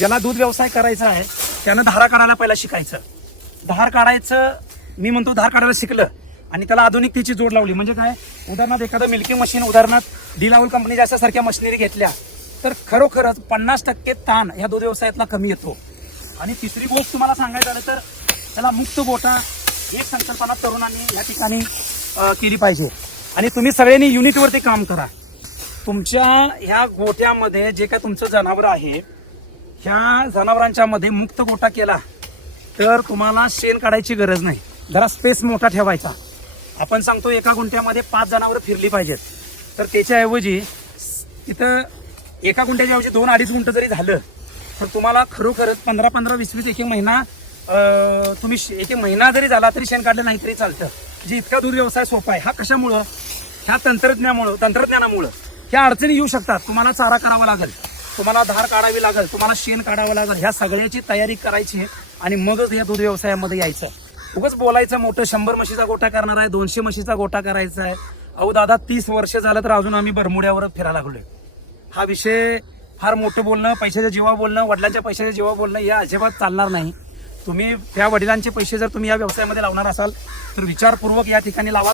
ज्याला दूध व्यवसाय करायचा आहे त्यानं धारा काढायला पहिला शिकायचं. धार काढायचं मी म्हणतो धार काढायला शिकलं आणि त्याला आधुनिकतेची जोड लावली. म्हणजे काय? उदाहरणार्थ एखादं मिल्किंग मशीन उदाहरणार्थ डी लावल कंपनीच्या ज्या सारख्या मशिनरी घेतल्या तर खरोखरच पन्नास टक्के ताण या दूध व्यवसायातला कमी येतो. आणि तिसरी गोष्ट तुम्हाला सांगायचं झालं तर त्याला मुक्त गोटा एक संकल्पना तरुणांनी या ठिकाणी केली पाहिजे. आणि तुम्ही सगळ्यांनी युनिटवरती काम करा. तुमच्या ह्या गोट्यामध्ये जे काय तुमचं जनावर आहे ह्या जनावरांच्या मध्ये मुक्त गोटा केला तर तुम्हाला शेण काढायची गरज नाही. जरा स्पेस मोठा ठेवायचा. आपण सांगतो एका गुंठ्यामध्ये पाच जनावरं फिरली पाहिजेत. तर त्याच्याऐवजी तिथं एका गुंठ्याच्याऐवजी दोन अडीच गुंठ जरी झालं तर तुम्हाला खरोखरच पंधरा पंधरा वीस वीस एक एक महिना तुम्ही शे- एक महिना जरी झाला तरी शेण काढलं नाही तरी चालतं. म्हणजे इतका दूर व्यवसाय सोपा आहे हा कशामुळं? ह्या तंत्रज्ञामुळं तंत्रज्ञानामुळं. ह्या अडचणी येऊ शकतात. तुम्हाला चारा करावा लागेल. तुम्हाला धार काढावी लागेल तुम्हाला शेण काढावं लागेल ह्या सगळ्याची तयारी करायची आणि मगच या दूध व्यवसायामध्ये यायचं. उगाच बोलायचं मोठं शंभर म्हशीचा गोटा करणार आहे दोनशे म्हशीचा गोठा करायचा आहे. अहो दादा तीस वर्ष झालं तर अजून आम्ही बरमुड्यावर फिरायला लागलोय. हा विषय फार मोठं बोलणं पैशाच्या जीवा बोलणं वडिलांच्या पैशाच्या जीवा बोलणं या अजिबात चालणार नाही. तुम्ही त्या वडिलांचे पैसे जर तुम्ही या व्यवसायामध्ये लावणार असाल तर विचारपूर्वक या ठिकाणी लावा.